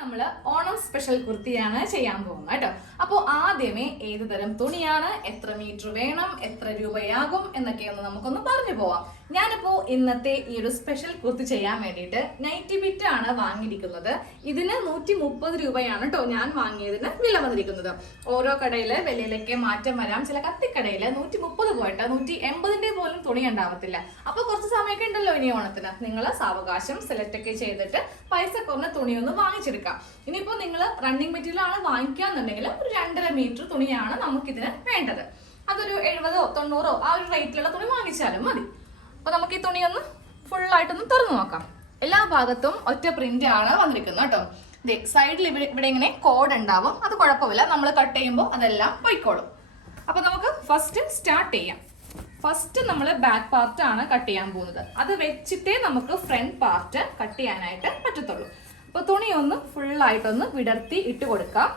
നമ്മൾ ഓണം സ്പെഷ്യൽ കുർത്തിയാണ് ചെയ്യാൻ പോകുന്നത് കേട്ടോ. അപ്പോൾ ആദ്യമേ ഏത് തരം തുണിയാണ്, എത്ര മീറ്റർ വേണം, എത്ര രൂപയാകും എന്നൊക്കെയൊന്ന് നമുക്കൊന്ന് പറഞ്ഞു പോവാം. ഞാനിപ്പോ ഇന്നത്തെ ഈ ഒരു സ്പെഷ്യൽ കുർത്തി ചെയ്യാൻ വേണ്ടിയിട്ട് നൈറ്റി ബിറ്റ് ആണ് വാങ്ങിയിരിക്കുന്നത്. ഇതിന് 130 രൂപയാണ് കേട്ടോ ഞാൻ വാങ്ങിയതിന് വില വന്നിരിക്കുന്നത്. ഓരോ കടയില് വിലയിലൊക്കെ മാറ്റം വരാം. ചില കത്തിക്കടയില് 130 പോയിട്ട് 180 പോലും തുണി ഉണ്ടാവത്തില്ല. അപ്പൊ കുറച്ച് സമയമൊക്കെ ഉണ്ടല്ലോ ഇനി ഓണത്തിന്. നിങ്ങൾ സാവകാശം സെലക്ട് ഒക്കെ ചെയ്തിട്ട് പൈസ കുറഞ്ഞ തുണിയൊന്ന് വാങ്ങിച്ചെടുക്കാം. ഇനിയിപ്പോ നിങ്ങൾ റണ്ണിങ് മെറ്റീരിയൽ ആണ് വാങ്ങിക്കാന്നുണ്ടെങ്കിൽ ഒരു 2.5 മീറ്റർ തുണിയാണ് നമുക്കിതിന് വേണ്ടത്. അതൊരു 70 90 ആ ഒരു റേറ്റിലുള്ള തുണി വാങ്ങിച്ചാലും മതി. അപ്പൊ നമുക്ക് ഈ തുണി ഒന്ന് ഫുള്ളായിട്ടൊന്ന് തുറന്നു നോക്കാം. എല്ലാ ഭാഗത്തും ഒറ്റ പ്രിന്റ് ആണ് വന്നിരിക്കുന്നത് കേട്ടോ. സൈഡിൽ ഇവിടെ ഇങ്ങനെ കോഡ് ഉണ്ടാവും. അത് കുഴപ്പമില്ല, നമ്മൾ കട്ട് ചെയ്യുമ്പോൾ അതെല്ലാം പോയിക്കോളും. അപ്പൊ നമുക്ക് ഫസ്റ്റ് സ്റ്റാർട്ട് ചെയ്യാം. ഫസ്റ്റ് നമ്മൾ ബാക്ക് പാർട്ട് ആണ് കട്ട് ചെയ്യാൻ പോകുന്നത്. അത് വെച്ചിട്ടേ നമുക്ക് ഫ്രണ്ട് പാർട്ട് കട്ട് ചെയ്യാനായിട്ട് പറ്റത്തുള്ളൂ. അപ്പൊ തുണി ഒന്ന് ഫുള്ളായിട്ടൊന്ന് വിടർത്തി ഇട്ട് കൊടുക്കാം.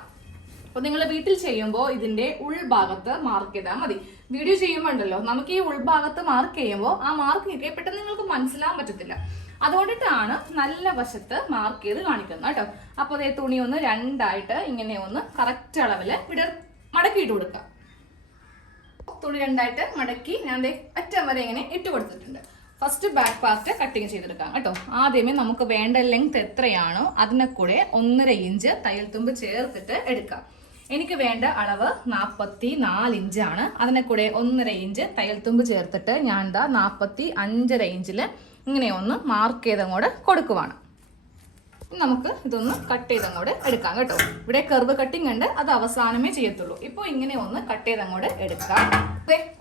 അപ്പൊ നിങ്ങൾ വീട്ടിൽ ചെയ്യുമ്പോൾ ഇതിന്റെ ഉൾഭാഗത്ത് മാർക്ക് ചെയ്താൽ മതി. വീഡിയോ ചെയ്യുമ്പോൾ ഉണ്ടല്ലോ നമുക്ക് ഈ ഉൾഭാഗത്ത് മാർക്ക് ചെയ്യുമ്പോൾ ആ മാർക്ക് കിട്ടിയ പെട്ടെന്ന് നിങ്ങൾക്ക് മനസ്സിലാൻ പറ്റത്തില്ല. അതുകൊണ്ടിട്ടാണ് നല്ല വശത്ത് മാർക്ക് ചെയ്ത് കാണിക്കുന്നത് കേട്ടോ. അപ്പോൾ അതേ തുണി ഒന്ന് രണ്ടായിട്ട് ഇങ്ങനെ ഒന്ന് കറക്റ്റ് അളവില് മടക്കിയിട്ട് കൊടുക്കാം. തുണി രണ്ടായിട്ട് മടക്കി ഞാൻ അറ്റം വരെ ഇങ്ങനെ ഇട്ട് കൊടുത്തിട്ടുണ്ട്. ഫസ്റ്റ് ബാക്ക് പാർട്ട് കട്ടിങ് ചെയ്തെടുക്കാം കേട്ടോ. ആദ്യമേ നമുക്ക് വേണ്ട ലെങ്ത് എത്രയാണോ അതിനെ കൂടെ 1.5 ഇഞ്ച് തയ്യൽ തുമ്പ് ചേർത്തിട്ട് എടുക്കാം. എനിക്ക് വേണ്ട അളവ് 44 ഇഞ്ചാണ്. അതിനെ കൂടെ 1.5 ഇഞ്ച് തയ്യൽ തുമ്പ് ചേർത്തിട്ട് ഞാൻ 45.5 ഇഞ്ചില് ഇങ്ങനെ ഒന്ന് മാർക്ക് ചെയ്തങ്ങോട്ട് കൊടുക്കുവാണ്. നമുക്ക് ഇതൊന്ന് കട്ട് ചെയ്തങ്ങോട്ട് എടുക്കാം കേട്ടോ. ഇവിടെ കർവ് കട്ടിങ് ഉണ്ട്, അത് അവസാനമേ ചെയ്യത്തുള്ളൂ. ഇപ്പോൾ ഇങ്ങനെ ഒന്ന് കട്ട് ചെയ്തങ്ങോട്ട് എടുക്കാം.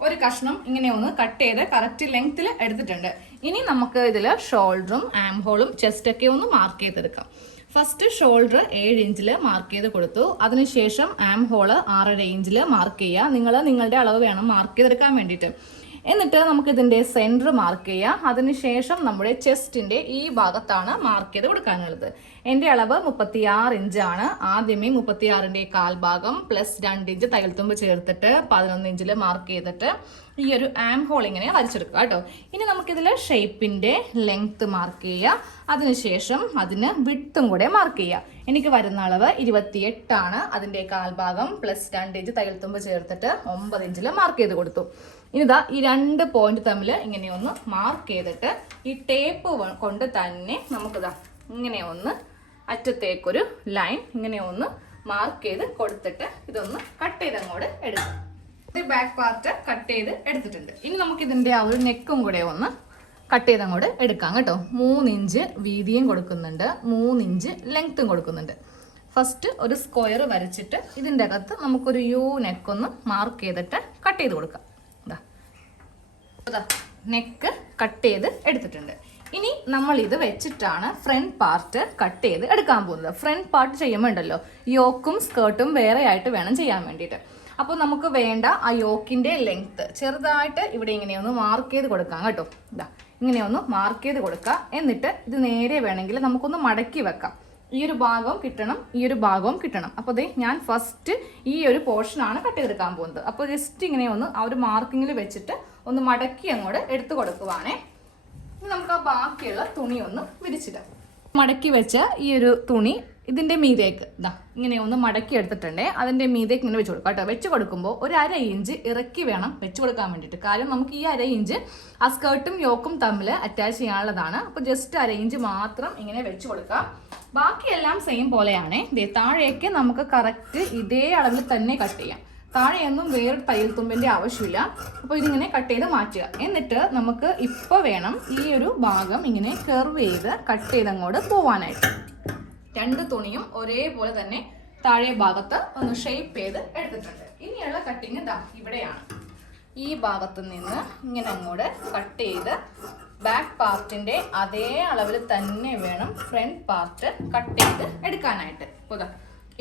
ഒരു കഷ്ണം ഇങ്ങനെ ഒന്ന് കട്ട് ചെയ്ത് കറക്റ്റ് ലെങ്ത്തിൽ എടുത്തിട്ടുണ്ട്. ഇനി നമുക്ക് ഇതിൽ ഷോൾഡറും ആം ഹോളും ചെസ്റ്റൊക്കെ ഒന്ന് മാർക്ക് ചെയ്തെടുക്കാം. ഫസ്റ്റ് ഷോൾഡർ 7 ഇഞ്ചിൽ മാർക്ക് ചെയ്ത് കൊടുത്തു. അതിനുശേഷം ആം ഹോള് 6.5 ഇഞ്ചിൽ മാർക്ക് ചെയ്യുക. നിങ്ങളുടെ അളവ് വേണം മാർക്ക് ചെയ്തെടുക്കാൻ വേണ്ടിയിട്ട്. എന്നിട്ട് നമുക്ക് ഇതിന്റെ സെന്റർ മാർക്ക് ചെയ്യാം. അതിനുശേഷം നമ്മുടെ ചെസ്റ്റിന്റെ ഈ ഭാഗത്താണ് മാർക്ക് ചെയ്ത് കൊടുക്കാനുള്ളത്. എൻ്റെ അളവ് 36 ഇഞ്ചാണ്. ആദ്യമേ 36ന്റെ കാൽഭാഗം പ്ലസ് 2 ഇഞ്ച് തയ്യൽ തുമ്പ് ചേർത്തിട്ട് 11 ഇഞ്ചിൽ മാർക്ക് ചെയ്തിട്ട് ഈ ഒരു ആം ഹോൾ ഇങ്ങനെ വരച്ചെടുക്കുക കേട്ടോ. ഇനി നമുക്കിതിൽ ഷേപ്പിന്റെ ലെങ്ത് മാർക്ക് ചെയ്യുക. അതിനുശേഷം അതിന് വിഡ്ത്തും കൂടെ മാർക്ക് ചെയ്യുക. എനിക്ക് വരുന്ന അളവ് 28 ആണ്. അതിന്റെ കാൽഭാഗം പ്ലസ് 2 ഇഞ്ച് തയ്യൽ തുമ്പ് ചേർത്തിട്ട് 9 ഇഞ്ചിൽ മാർക്ക് ചെയ്ത് കൊടുത്തു. ഇനിതാ ഈ 2 പോയിന്റ് തമ്മിൽ ഇങ്ങനെ ഒന്ന് മാർക്ക് ചെയ്തിട്ട് ഈ ടേപ്പ് കൊണ്ട് തന്നെ നമുക്കിതാ ഇങ്ങനെ ഒന്ന് അറ്റത്തേക്കൊരു ലൈൻ ഇങ്ങനെ ഒന്ന് മാർക്ക് ചെയ്ത് കൊടുത്തിട്ട് ഇതൊന്ന് കട്ട് ചെയ്ത് അങ്ങോട്ട് എടുക്കാം. ഇത് ബാക്ക് പാർട്ട് കട്ട് ചെയ്ത് എടുത്തിട്ടുണ്ട്. ഇനി നമുക്ക് ഇതിന്റെ ആ ഒരു നെക്കും കൂടെ ഒന്ന് കട്ട് ചെയ്ത് അങ്ങോട്ട് എടുക്കാം കേട്ടോ. 3 ഇഞ്ച് വീതിയും കൊടുക്കുന്നുണ്ട്, 3 ഇഞ്ച് ലെങ്ത്തും കൊടുക്കുന്നുണ്ട്. ഫസ്റ്റ് ഒരു സ്ക്വയർ വരച്ചിട്ട് ഇതിൻ്റെ അകത്ത് നമുക്കൊരു യു നെക്കൊന്ന് മാർക്ക് ചെയ്തിട്ട് കട്ട് ചെയ്ത് കൊടുക്കാം. നെക്ക് കട്ട് ചെയ്ത് എടുത്തിട്ടുണ്ട്. ഇനി നമ്മൾ ഇത് വെച്ചിട്ടാണ് ഫ്രണ്ട് പാർട്ട് കട്ട് ചെയ്ത് എടുക്കാൻ പോകുന്നത്. ഫ്രണ്ട് പാർട്ട് ചെയ്യുമ്പോൾ ഉണ്ടല്ലോ യോക്കും സ്കേർട്ടും വേറെ ആയിട്ട് വേണം ചെയ്യാൻ വേണ്ടിയിട്ട്. അപ്പോൾ നമുക്ക് വേണ്ട ആ യോക്കിന്റെ ലെങ്ത് ചെറുതായിട്ട് ഇവിടെ ഇങ്ങനെയൊന്ന് മാർക്ക് ചെയ്ത് കൊടുക്കാം കേട്ടോ. ഇങ്ങനെയൊന്ന് മാർക്ക് ചെയ്ത് കൊടുക്കാം. എന്നിട്ട് ഇത് നേരെ വേണമെങ്കിൽ നമുക്കൊന്ന് മടക്കി വെക്കാം. ഈ ഒരു ഭാഗവും കിട്ടണം, ഈ ഒരു ഭാഗവും കിട്ടണം. അപ്പോൾ ഞാൻ ഫസ്റ്റ് ഈ ഒരു പോർഷനാണ് കട്ട് ചെയ്തെടുക്കാൻ പോകുന്നത്. അപ്പോൾ ജസ്റ്റ് ഇങ്ങനെ ഒന്ന് ആ ഒരു മാർക്കിങ്ങിൽ വെച്ചിട്ട് ഒന്ന് മടക്കി അങ്ങോട്ട് എടുത്തു കൊടുക്കുവാണേ. ഇനി നമുക്ക് ആ ബാക്കിയുള്ള തുണി ഒന്ന് വിരിച്ചിടാം. മടക്കി വെച്ച ഈ ഒരു തുണി ഇതിന്റെ മീതേക്ക് ഇങ്ങനെ ഒന്ന് മടക്കി എടുത്തിട്ടുണ്ടേ അതിന്റെ മീതേക്ക് ഇങ്ങനെ വെച്ച് കൊടുക്കാം കേട്ടോ. വെച്ച് കൊടുക്കുമ്പോൾ ഒരു 1/2 ഇഞ്ച് ഇറക്കി വേണം വെച്ച് കൊടുക്കാൻ വേണ്ടിയിട്ട്. കാര്യം നമുക്ക് ഈ 1/2 ഇഞ്ച് ആ സ്കേർട്ടും യോക്കും തമ്മിൽ അറ്റാച്ച് ചെയ്യാനുള്ളതാണ്. അപ്പോൾ ജസ്റ്റ് 1/2 ഇഞ്ച് മാത്രം ഇങ്ങനെ വെച്ച് കൊടുക്കാം. ബാക്കിയെല്ലാം സെയിം പോലെയാണ്. താഴേക്ക് നമുക്ക് കറക്റ്റ് ഇതേ അളവിൽ തന്നെ കട്ട് ചെയ്യാം. താഴെയൊന്നും വേറൊരു തയ്യൽ തുമ്പിന്റെ ആവശ്യമില്ല. അപ്പോൾ ഇതിങ്ങനെ കട്ട് ചെയ്ത് മാറ്റുക. എന്നിട്ട് നമുക്ക് ഇപ്പോൾ വേണം ഈ ഒരു ഭാഗം ഇങ്ങനെ കർവ് ചെയ്ത് കട്ട് ചെയ്ത് അങ്ങോട്ട് പോവാനായിട്ട്. 2 തുണിയും ഒരേപോലെ തന്നെ താഴെ ഭാഗത്ത് ഒന്ന് ഷേപ്പ് ചെയ്ത് എടുത്തിട്ടുണ്ട്. ഇനിയുള്ള കട്ടിങ് ഇവിടെയാണ്. ഈ ഭാഗത്ത് നിന്ന് ഇങ്ങനെ അങ്ങോട്ട് കട്ട് ചെയ്ത് ബാക്ക് പാർട്ടിന്റെ അതേ അളവിൽ തന്നെ വേണം ഫ്രണ്ട് പാർട്ട് കട്ട് ചെയ്ത് എടുക്കാനായിട്ട്.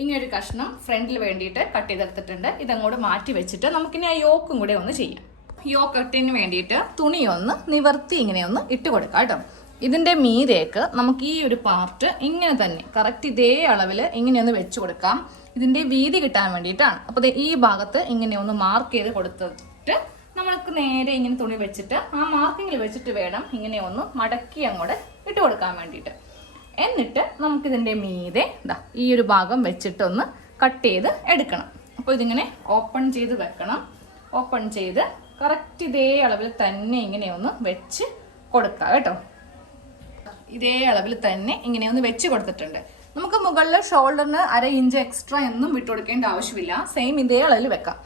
ഇങ്ങനൊരു കഷ്ണം ഫ്രണ്ടിൽ വേണ്ടിയിട്ട് കട്ട് ചെയ്തെടുത്തിട്ടുണ്ട്. ഇതങ്ങോട്ട് മാറ്റി വെച്ചിട്ട് നമുക്കിനി ആ യോക്കും കൂടെ ഒന്ന് ചെയ്യാം. യോക്ക് കട്ടിന് വേണ്ടിയിട്ട് തുണി ഒന്ന് നിവർത്തി ഇങ്ങനെ ഒന്ന് ഇട്ട് കൊടുക്കാം കേട്ടോ. ഇതിന്റെ മീതേക്ക് നമുക്ക് ഈ ഒരു പാർട്ട് ഇങ്ങനെ തന്നെ കറക്റ്റ് ഇതേ അളവിൽ ഇങ്ങനെയൊന്ന് വെച്ച് കൊടുക്കാം. ഇതിന്റെ വീതി കിട്ടാൻ വേണ്ടിയിട്ടാണ്. അപ്പോൾ ഈ ഭാഗത്ത് ഇങ്ങനെ ഒന്ന് മാർക്ക് ചെയ്ത് കൊടുത്തിട്ട് നമ്മൾക്ക് നേരെ ഇങ്ങനെ തുണി വെച്ചിട്ട് ആ മാർക്കിങ്ങിൽ വെച്ചിട്ട് വേണം ഇങ്ങനെ ഒന്ന് മടക്കി അങ്ങോട്ട് ഇട്ട് കൊടുക്കാൻ വേണ്ടിയിട്ട്. എന്നിട്ട് നമുക്കിതിൻ്റെ മീതെ ഈ ഒരു ഭാഗം വെച്ചിട്ടൊന്ന് കട്ട് ചെയ്ത് എടുക്കണം. അപ്പോൾ ഇതിങ്ങനെ ഓപ്പൺ ചെയ്ത് വെക്കണം. ഓപ്പൺ ചെയ്ത് കറക്റ്റ് ഇതേ അളവിൽ തന്നെ ഇങ്ങനെ ഒന്ന് വെച്ച് കൊടുക്കുക കേട്ടോ. ഇതേ അളവിൽ തന്നെ ഇങ്ങനെ ഒന്ന് വെച്ച് കൊടുത്തിട്ടുണ്ട്. നമുക്ക് മുകളിൽ ഷോൾഡറിന് 1/2 ഇഞ്ച് എക്സ്ട്രാ ഒന്നും വിട്ടു കൊടുക്കേണ്ട ആവശ്യമില്ല. സെയിം ഇതേ അളവിൽ വെക്കാം.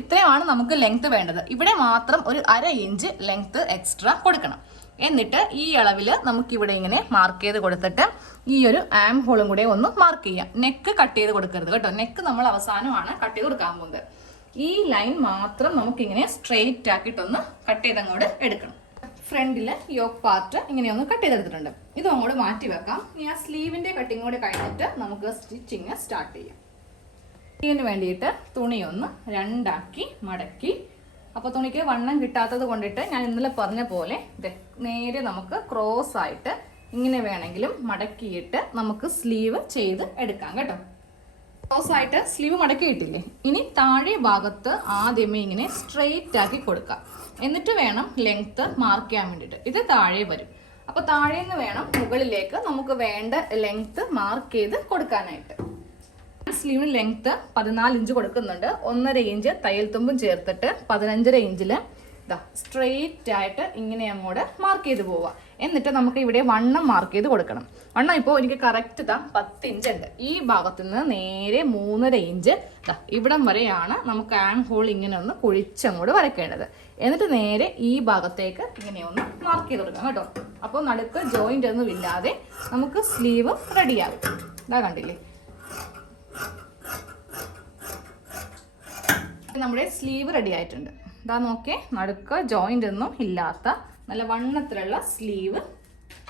ഇത്രയുമാണ് നമുക്ക് ലെങ്ത് വേണ്ടത്. ഇവിടെ മാത്രം ഒരു 1/2 ഇഞ്ച് ലെങ്ത് എക്സ്ട്രാ കൊടുക്കണം. എന്നിട്ട് ഈ അളവിൽ നമുക്കിവിടെ ഇങ്ങനെ മാർക്ക് ചെയ്ത് കൊടുത്തിട്ട് ഈ ഒരു ആം ഹോളും കൂടെ ഒന്ന് മാർക്ക് ചെയ്യാം. നെക്ക് കട്ട് ചെയ്ത് കൊടുക്കരുത് കേട്ടോ. നെക്ക് നമ്മൾ അവസാനമാണ് കട്ട് ചെയ്ത് കൊടുക്കാൻ പോകുന്നത്. ഈ ലൈൻ മാത്രം നമുക്കിങ്ങനെ സ്ട്രെയിറ്റ് ആക്കിയിട്ടൊന്ന് കട്ട് ചെയ്ത് അങ്ങോട്ട് എടുക്കണം. ഫ്രണ്ടിൽ യോക്ക് പാർട്ട് ഇങ്ങനെ ഒന്ന് കട്ട് ചെയ്തെടുത്തിട്ടുണ്ട്. ഇത് അങ്ങോട്ട് മാറ്റി വെക്കാം. ഇനി ആ സ്ലീവിൻ്റെ കട്ടിങ് കൂടെ കഴിഞ്ഞിട്ട് നമുക്ക് സ്റ്റിച്ചിങ് സ്റ്റാർട്ട് ചെയ്യാം. ഇതിന് വേണ്ടിയിട്ട് തുണി ഒന്ന് 2 ആക്കി മടക്കി. അപ്പോൾ തുണിക്ക് വണ്ണം കിട്ടാത്തത് കൊണ്ടിട്ട് ഞാൻ ഇന്നലെ പറഞ്ഞ പോലെ നേരെ നമുക്ക് ക്രോസ് ആയിട്ട് ഇങ്ങനെ വേണമെങ്കിലും മടക്കിയിട്ട് നമുക്ക് സ്ലീവ് ചെയ്ത് എടുക്കാം കേട്ടോ. ക്രോസ് ആയിട്ട് സ്ലീവ് മടക്കിയിട്ടില്ലേ, ഇനി താഴെ ഭാഗത്ത് ആദ്യമേ ഇങ്ങനെ സ്ട്രെയിറ്റ് ആക്കി കൊടുക്കാം. എന്നിട്ട് വേണം ലെങ്ത്ത് മാർക്ക് ചെയ്യാൻ വേണ്ടിയിട്ട്. ഇത് താഴെ വരും. അപ്പോൾ താഴെ നിന്ന് വേണം മുകളിലേക്ക് നമുക്ക് വേണ്ട ലെങ്ത്ത് മാർക്ക് ചെയ്ത് കൊടുക്കാനായിട്ട്. സ്ലീവിന് ലെങ്ത്ത് 14 ഇഞ്ച് കൊടുക്കുന്നുണ്ട്. 1.5 ഇഞ്ച് തയ്യൽ തുമ്പും ചേർത്തിട്ട് 15.5 ഇഞ്ചിൽ സ്ട്രെയിറ്റ് ആയിട്ട് ഇങ്ങനെ അങ്ങോട്ട് മാർക്ക് ചെയ്ത് പോവുക. എന്നിട്ട് നമുക്ക് ഇവിടെ വണ്ണം മാർക്ക് ചെയ്ത് കൊടുക്കണം. വണ്ണം ഇപ്പോൾ എനിക്ക് കറക്റ്റ് 10 ഇഞ്ച് ഉണ്ട്. ഈ ഭാഗത്തു നിന്ന് നേരെ 3.5 ഇഞ്ച് ഇവിടം വരെയാണ് നമുക്ക് ആം ഹോൾ ഇങ്ങനെ ഒന്ന് കുഴിച്ചങ്ങോട്ട് വരയ്ക്കേണ്ടത്. എന്നിട്ട് നേരെ ഈ ഭാഗത്തേക്ക് ഇങ്ങനെ ഒന്ന് മാർക്ക് ചെയ്ത് കൊടുക്കാം കേട്ടോ. അപ്പോൾ നടുക്ക് ജോയിൻ്റ് ഒന്നും ഇല്ലാതെ നമുക്ക് സ്ലീവ് റെഡിയാകും. കണ്ടില്ലേ, നമ്മുടെ സ്ലീവ് റെഡി ആയിട്ടുണ്ട്. നോക്കേ, നടുക്ക് ജോയിൻ്റ് ഒന്നും ഇല്ലാത്ത നല്ല വണ്ണത്തിലുള്ള സ്ലീവ്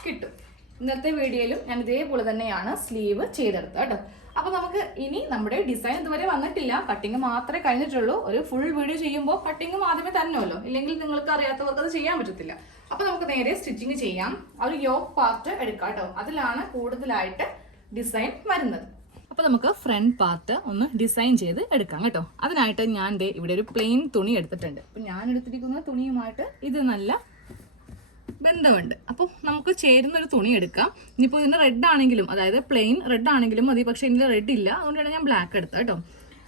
കിട്ടും. ഇന്നത്തെ വീഡിയോയിലും ഞാൻ ഇതേപോലെ തന്നെയാണ് സ്ലീവ് ചെയ്തെടുത്തത് കേട്ടോ. അപ്പോൾ നമുക്ക് ഇനി നമ്മുടെ ഡിസൈൻ ഇതുവരെ വന്നിട്ടില്ല, കട്ടിങ് മാത്രമേ കഴിഞ്ഞിട്ടുള്ളൂ. ഒരു ഫുൾ വീഡിയോ ചെയ്യുമ്പോൾ കട്ടിങ്ങും ആദ്യമേ തന്നെയല്ലോ, ഇല്ലെങ്കിൽ നിങ്ങൾക്ക് അറിയാത്തവർക്ക് അത് ചെയ്യാൻ പറ്റത്തില്ല. അപ്പോൾ നമുക്ക് നേരെ സ്റ്റിച്ചിങ് ചെയ്യാം. ആ ഒരു യോക്ക് പാർട്ട് എടുക്കാം കേട്ടോ. അതിലാണ് കൂടുതലായിട്ട് ഡിസൈൻ വരുന്നത്. അപ്പോൾ നമുക്ക് ഫ്രണ്ട് പാർട്ട് ഒന്ന് ഡിസൈൻ ചെയ്ത് എടുക്കാം കേട്ടോ. അതിനായിട്ട് ഞാൻ ഇവിടെ ഒരു പ്ലെയിൻ തുണി എടുത്തിട്ടുണ്ട്. അപ്പോൾ ഞാൻ എടുത്തിരിക്കുന്ന തുണിയുമായിട്ട് ഇത് നല്ല ബന്ധമുണ്ട്. അപ്പോൾ നമുക്ക് ചേരുന്നൊരു തുണി എടുക്കാം. ഇനിയിപ്പോൾ ഇതിന് റെഡ് ആണെങ്കിലും, അതായത് പ്ലെയിൻ റെഡ് ആണെങ്കിലും മതി. പക്ഷേ ഇതിൽ റെഡ് ഇല്ല, അതുകൊണ്ടാണ് ഞാൻ ബ്ലാക്ക് എടുത്തത് കേട്ടോ.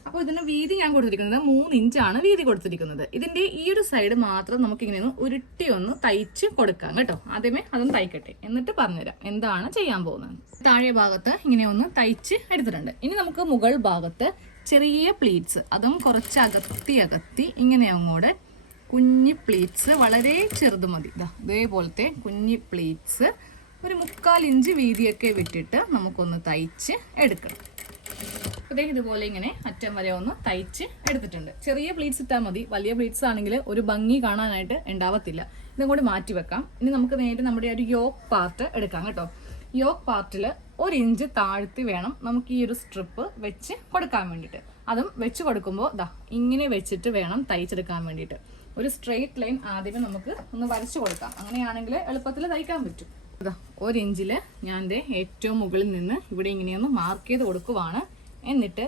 അപ്പോൾ ഇതിന് വീതി ഞാൻ കൊടുത്തിരിക്കുന്നത് 3 ഇഞ്ചാണ് വീതി കൊടുത്തിരിക്കുന്നത്. ഇതിൻ്റെ ഈ ഒരു സൈഡ് മാത്രം നമുക്കിങ്ങനെ ഒന്ന് ഉരുട്ടി ഒന്ന് തയ്ച്ച് കൊടുക്കാം കേട്ടോ. ആദ്യമേ അതൊന്ന് തയ്ക്കട്ടെ, എന്നിട്ട് പറഞ്ഞുതരാം എന്താണ് ചെയ്യാൻ പോകുന്നത്. താഴെ ഭാഗത്ത് ഇങ്ങനെ ഒന്ന് തയ്ച്ച് എടുത്തിട്ടുണ്ട്. ഇനി നമുക്ക് മുകൾ ഭാഗത്ത് ചെറിയ പ്ലീറ്റ്സ്, അതും കുറച്ച് അകത്തി ഇങ്ങനെ അങ്ങോട്ട് കുഞ്ഞി പ്ലീറ്റ്സ്, വളരെ ചെറുത് മതി, ഇതേപോലത്തെ കുഞ്ഞി പ്ലീറ്റ്സ് ഒരു 3/4 ഇഞ്ച് വീതിയൊക്കെ വിട്ടിട്ട് നമുക്കൊന്ന് തയ്ച്ച് എടുക്കണം. ഇതുപോലെ ഇങ്ങനെ അറ്റം വരെ ഒന്ന് തയ്ച്ച് എടുത്തിട്ടുണ്ട്. ചെറിയ പ്ലീറ്റ്സ് ഇട്ടാൽ മതി, വലിയ പ്ലീറ്റ്സ് ആണെങ്കിൽ ഒരു ഭംഗി കാണാനായിട്ട് ഉണ്ടാവത്തില്ല. ഇതും കൂടി മാറ്റി വെക്കാം. ഇനി നമുക്ക് നേരെ നമ്മുടെ ഒരു യോക്ക് പാർട്ട് എടുക്കാം കേട്ടോ. യോക്ക് പാർട്ടിൽ 1 ഇഞ്ച് താഴ്ത്തി വേണം നമുക്ക് ഈ ഒരു സ്ട്രിപ്പ് വെച്ച് കൊടുക്കാൻ വേണ്ടിയിട്ട്. അതും വെച്ച് കൊടുക്കുമ്പോൾ ഇങ്ങനെ വെച്ചിട്ട് വേണം തയ്ച്ചെടുക്കാൻ വേണ്ടിയിട്ട്. ഒരു സ്ട്രെയിറ്റ് ലൈൻ ആദ്യമേ നമുക്ക് ഒന്ന് വരച്ചു കൊടുക്കാം. അങ്ങനെയാണെങ്കിൽ എളുപ്പത്തിൽ തയ്ക്കാൻ പറ്റും. 1 ഇഞ്ചിൽ ഞാൻ ഏറ്റവും മുകളിൽ നിന്ന് ഇവിടെ ഇങ്ങനെയൊന്ന് മാർക്ക് ചെയ്ത് കൊടുക്കുവാണ്. എന്നിട്ട്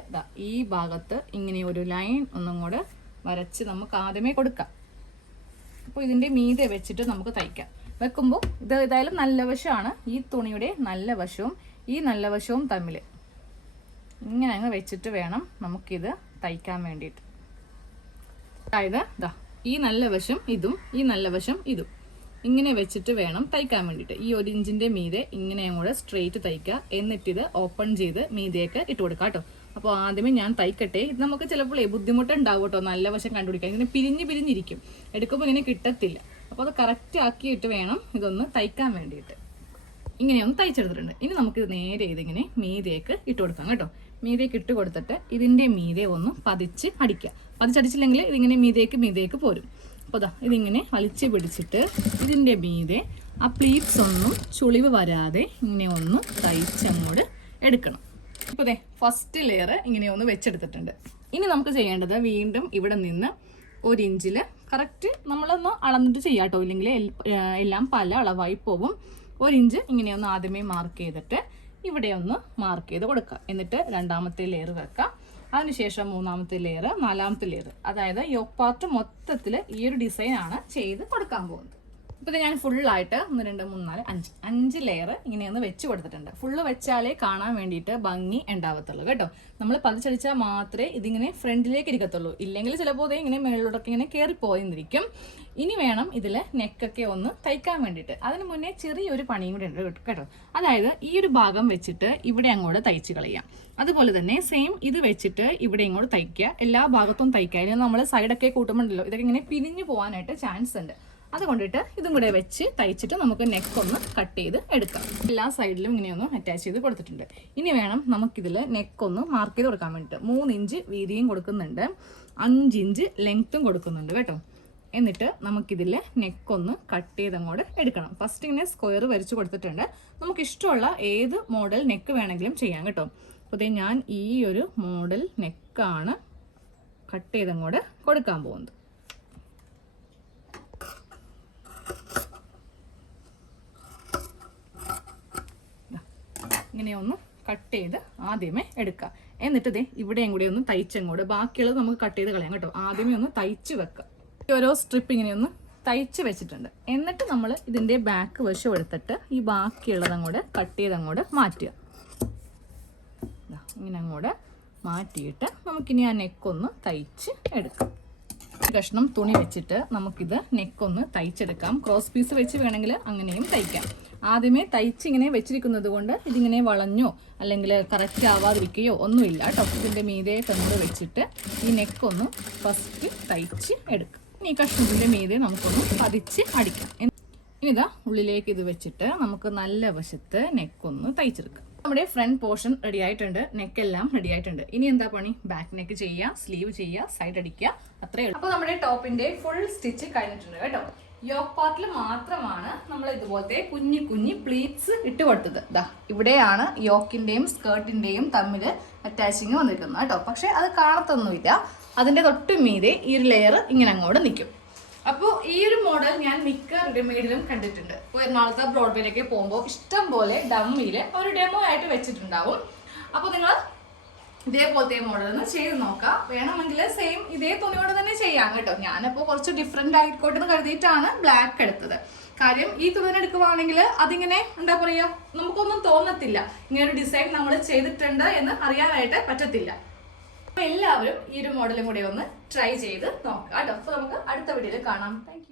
ഈ ഭാഗത്ത് ഇങ്ങനെ ഒരു ലൈൻ ഒന്നും കൂടെ വരച്ച് നമുക്ക് ആദ്യമേ കൊടുക്കാം. അപ്പോൾ ഇതിൻ്റെ മീതെ വെച്ചിട്ട് നമുക്ക് തയ്ക്കാം. വെക്കുമ്പോൾ ഇത് ഏതായാലും നല്ല വശമാണ്. ഈ തുണിയുടെ നല്ല വശവും ഈ നല്ല വശവും തമ്മിൽ ഇങ്ങനെ അങ്ങ് വെച്ചിട്ട് വേണം നമുക്കിത് തയ്ക്കാൻ വേണ്ടിയിട്ട്. അതായത് ഈ നല്ല വശം ഇതും ഈ നല്ല വശം ഇതും ഇങ്ങനെ വെച്ചിട്ട് വേണം തയ്ക്കാൻ വേണ്ടിയിട്ട്. ഈ 1 ഇഞ്ചിൻ്റെ മീതെ ഇങ്ങനെ അങ്ങോട്ട് സ്ട്രെയിറ്റ് തയ്ക്കുക. എന്നിട്ടിത് ഓപ്പൺ ചെയ്ത് മീതേക്ക് ഇട്ട് കൊടുക്കാം കേട്ടോ. അപ്പോൾ ആദ്യമേ ഞാൻ തയ്ക്കട്ടെ. ഇത് നമുക്ക് ചിലപ്പോൾ ബുദ്ധിമുട്ടുണ്ടാവും കേട്ടോ, നല്ല വശം കണ്ടുപിടിക്കാൻ. ഇങ്ങനെ പിരിഞ്ഞിരിക്കും, എടുക്കുമ്പോൾ ഇങ്ങനെ കിട്ടത്തില്ല. അപ്പോൾ അത് കറക്റ്റ് ആക്കിയിട്ട് വേണം ഇതൊന്ന് തയ്ക്കാൻ വേണ്ടിയിട്ട്. ഇങ്ങനെയൊന്ന് തയ്ച്ചെടുത്തിട്ടുണ്ട്. ഇനി നമുക്കിത് നേരെ ഇതിങ്ങനെ മീതേക്ക് ഇട്ട് കൊടുക്കാം കേട്ടോ. മീതേക്ക് ഇട്ട് കൊടുത്തിട്ട് ഇതിൻ്റെ മീതെ ഒന്ന് പതിച്ച് അടിക്കുക. പതിച്ചടിച്ചില്ലെങ്കിൽ ഇതിങ്ങനെ മീതേക്ക് പോരും. അപ്പോൾ ഇതിങ്ങനെ വലിച്ചു പിടിച്ചിട്ട് ഇതിൻ്റെ മീതെ ആ പ്ലീറ്റ്സ് ഒന്നും ചുളിവ് വരാതെ ഇങ്ങനെ ഒന്ന് തയ്ച്ചങ്ങോട്ട് എടുക്കണം. ഇപ്പോൾ ഫസ്റ്റ് ലെയർ ഇങ്ങനെ ഒന്ന് വെച്ചെടുത്തിട്ടുണ്ട്. ഇനി നമുക്ക് ചെയ്യേണ്ടത് വീണ്ടും ഇവിടെ നിന്ന് 1 ഇഞ്ചിൽ കറക്റ്റ് നമ്മളൊന്ന് അളന്നിട്ട് ചെയ്യാം കേട്ടോ, ഇല്ലെങ്കിൽ എല്ലാം പല അളവായി പോകും. 1 ഇഞ്ച് ഇങ്ങനെയൊന്ന് ആദ്യമേ മാർക്ക് ചെയ്തിട്ട് ഇവിടെ ഒന്ന് മാർക്ക് ചെയ്ത് കൊടുക്കുക. എന്നിട്ട് 2ാമത്തെ ലെയർ വെക്കാം. അതിനുശേഷം 3ാമത്തെ ലെയർ, 4ാമത്തെ ലെയർ. അതായത് യോക്ക് പാർട്ട് മൊത്തത്തിൽ ഈ ഒരു ഡിസൈനാണ് ചെയ്ത് കൊടുക്കാൻ പോകുന്നത്. ഇപ്പോൾ ഇത് ഞാൻ ഫുള്ളായിട്ട് 1 2 3 4 5 ലെയർ ഇങ്ങനെയൊന്ന് വെച്ച് കൊടുത്തിട്ടുണ്ട്. ഫുള്ള് വെച്ചാലേ കാണാൻ വേണ്ടിയിട്ട് ഭംഗി ഉണ്ടാവത്തുള്ളൂ കേട്ടോ. നമ്മൾ പതിച്ചടിച്ചാൽ മാത്രമേ ഇതിങ്ങനെ ഫ്രണ്ടിലേക്ക് ഇരിക്കത്തുള്ളൂ. ഇല്ലെങ്കിൽ ചിലപ്പോൾ ഇത് ഇങ്ങനെ മേളിലോട്ടൊക്കെ ഇങ്ങനെ കയറിപ്പോയിരിക്കും. ഇനി വേണം ഇതിൽ നെക്കൊക്കെ ഒന്ന് തയ്ക്കാൻ വേണ്ടിയിട്ട്. അതിന് മുന്നേ ചെറിയൊരു പണിയും കൂടെ ഉണ്ട് കേട്ടോ. അതായത് ഈ ഒരു ഭാഗം വെച്ചിട്ട് ഇവിടെ അങ്ങോട്ട് തയ്ച്ച് കളയാം. അതുപോലെ തന്നെ സെയിം ഇത് വെച്ചിട്ട് ഇവിടെ ഇങ്ങോട്ട് തയ്ക്കുക. എല്ലാ ഭാഗത്തും തയ്ക്കുക. അതിന് നമ്മൾ സൈഡൊക്കെ കൂട്ടുമ്പോണ്ടല്ലോ ഇതൊക്കെ ഇങ്ങനെ പിരിഞ്ഞു പോകാനായിട്ട് ചാൻസ് ഉണ്ട്. അതുകൊണ്ടിട്ട് ഇതും കൂടെ വെച്ച് തയ്ച്ചിട്ട് നമുക്ക് നെക്കൊന്ന് കട്ട് ചെയ്ത് എടുക്കാം. എല്ലാ സൈഡിലും ഇങ്ങനെയൊന്ന് അറ്റാച്ച് ചെയ്ത് കൊടുത്തിട്ടുണ്ട്. ഇനി വേണം നമുക്കിതിൽ നെക്കൊന്ന് മാർക്ക് ചെയ്ത് കൊടുക്കാൻ വേണ്ടിയിട്ട്. 3 ഇഞ്ച് വീതിയും കൊടുക്കുന്നുണ്ട്, 5 ഇഞ്ച് ലെങ്ത്തും കൊടുക്കുന്നുണ്ട് കേട്ടോ. എന്നിട്ട് നമുക്കിതിൽ നെക്കൊന്ന് കട്ട് ചെയ്ത് അങ്ങോട്ട് എടുക്കണം. ഫസ്റ്റ് ഇങ്ങനെ സ്ക്വയർ വരച്ച് കൊടുത്തിട്ടുണ്ട്. നമുക്ക് ഇഷ്ടമുള്ള ഏത് മോഡൽ നെക്ക് വേണമെങ്കിലും ചെയ്യാം കേട്ടോ. അപ്പോൾ ഞാൻ ഈ ഒരു മോഡൽ നെക്കാണ് കട്ട് ചെയ്ത് അങ്ങോട്ട് കൊടുക്കാൻ പോകുന്നത്. ഇങ്ങനെ ഒന്ന് കട്ട് ചെയ്ത് ആദ്യമേ എടുക്കുക. എന്നിട്ട് ഇതേ ഇവിടെയും കൂടി ഒന്ന് തയ്ച്ചങ്ങോട്ട്, ബാക്കിയുള്ളത് നമുക്ക് കട്ട് ചെയ്ത് കളയാം കേട്ടോ. ആദ്യമേ ഒന്ന് തയ്ച്ച് വെക്കുക. ഓരോ സ്ട്രിപ്പ് ഇങ്ങനെ ഒന്ന് തയ്ച്ച് വെച്ചിട്ടുണ്ട്. എന്നിട്ട് നമ്മൾ ഇതിൻ്റെ ബാക്ക് വശം എടുത്തിട്ട് ഈ ബാക്കിയുള്ളത് അങ്ങോട്ട് കട്ട് ചെയ്ത് അങ്ങോട്ട് മാറ്റുക. ഇങ്ങനെ അങ്ങോട്ട് മാറ്റിയിട്ട് നമുക്കിനി ആ നെക്കൊന്ന് തയ്ച്ച് എടുക്കാം. കഷ്ണം തുണി വെച്ചിട്ട് നമുക്കിത് നെക്കൊന്ന് തയ്ച്ചെടുക്കാം. ക്രോസ് പീസ് വെച്ച് വേണമെങ്കിൽ അങ്ങനെയും തയ്ക്കാം. ആദ്യമേ തയ്ച്ചിങ്ങനെ വെച്ചിരിക്കുന്നത് കൊണ്ട് ഇതിങ്ങനെ വളഞ്ഞോ അല്ലെങ്കിൽ കറക്റ്റ് ആവാതിരിക്കുകയോ ഒന്നുമില്ല കേട്ടോ. ഇതിൻ്റെ മീതെ തന്നെ വെച്ചിട്ട് ഈ നെക്കൊന്ന് ഫസ്റ്റ് തയ്ച്ച് എടുക്കാം. ഈ കഷ്ണത്തിൻ്റെ മീതെ നമുക്കൊന്ന് പതിച്ച് അടിക്കാം. ഇനിതാ ഉള്ളിലേക്ക് ഇത് വെച്ചിട്ട് നമുക്ക് നല്ല വശത്ത് നെക്കൊന്ന് തയ്ച്ചെടുക്കാം. നമ്മുടെ ഫ്രണ്ട് പോർഷൻ റെഡി ആയിട്ടുണ്ട്, നെക്കെല്ലാം റെഡി ആയിട്ടുണ്ട്. ഇനി എന്താ പണി? ബാക്ക് നെക്ക് ചെയ്യുക, സ്ലീവ് ചെയ്യുക, സൈഡ് അടിക്കുക, അത്രയേ ഉള്ളൂ. അപ്പോൾ നമ്മുടെ ടോപ്പിന്റെ ഫുൾ സ്റ്റിച്ച് കഴിഞ്ഞിട്ടുണ്ട് കേട്ടോ. യോക്ക് പാർട്ടിൽ മാത്രമാണ് നമ്മൾ ഇതുപോലത്തെ കുഞ്ഞു കുഞ്ഞു പ്ലീറ്റ്സ് ഇട്ട് കൊടുത്തത്. ദാ ഇവിടെയാണ് യോക്കിന്റെയും സ്കേർട്ടിന്റെയും തമ്മിൽ അറ്റാച്ചിങ് വന്നിരിക്കുന്നത് കേട്ടോ. പക്ഷെ അത് കാണത്തൊന്നുമില്ല. അതിന്റെ തൊട്ട് മീതെ ഈ ഒരു ലെയർ ഇങ്ങനെ അങ്ങോട്ട് നിൽക്കും. അപ്പോൾ ഈ ഒരു മോഡൽ ഞാൻ മിക്ക റെഡിമെയ്ഡിലും കണ്ടിട്ടുണ്ട്. ഇപ്പോൾ എറണാകുളത്തെ ബ്രോഡ്വേയിലേക്ക് പോകുമ്പോൾ ഇഷ്ടം പോലെ ഡമ്മിയിൽ ഒരു ഡെമോ ആയിട്ട് വെച്ചിട്ടുണ്ടാവും. അപ്പോൾ നിങ്ങൾ ഇതേപോലത്തെ മോഡൽ ഒന്ന് ചെയ്ത് നോക്കാം. വേണമെങ്കിൽ സെയിം ഇതേ തുണിയോട് തന്നെ ചെയ്യാം കേട്ടോ. ഞാനിപ്പോൾ കുറച്ച് ഡിഫറെൻ്റ് ആയിക്കോട്ടെ എന്ന് കരുതിയിട്ടാണ് ബ്ലാക്ക് എടുത്തത്. കാര്യം ഈ തുണി എടുക്കുവാണെങ്കിൽ അതിങ്ങനെ എന്താ പറയുക, നമുക്കൊന്നും തോന്നത്തില്ല ഇങ്ങനെ ഒരു ഡിസൈൻ നമ്മൾ ചെയ്തിട്ടുണ്ട് എന്ന് അറിയാനായിട്ട് പറ്റത്തില്ല. അപ്പോൾ എല്ലാവരും ഈ ഒരു മോഡലും കൂടി ഒന്ന് ട്രൈ ചെയ്ത് നോക്കാം കേട്ടോ. അപ്പോൾ നമുക്ക് അടുത്ത വീഡിയോയിൽ കാണാം. Thank you.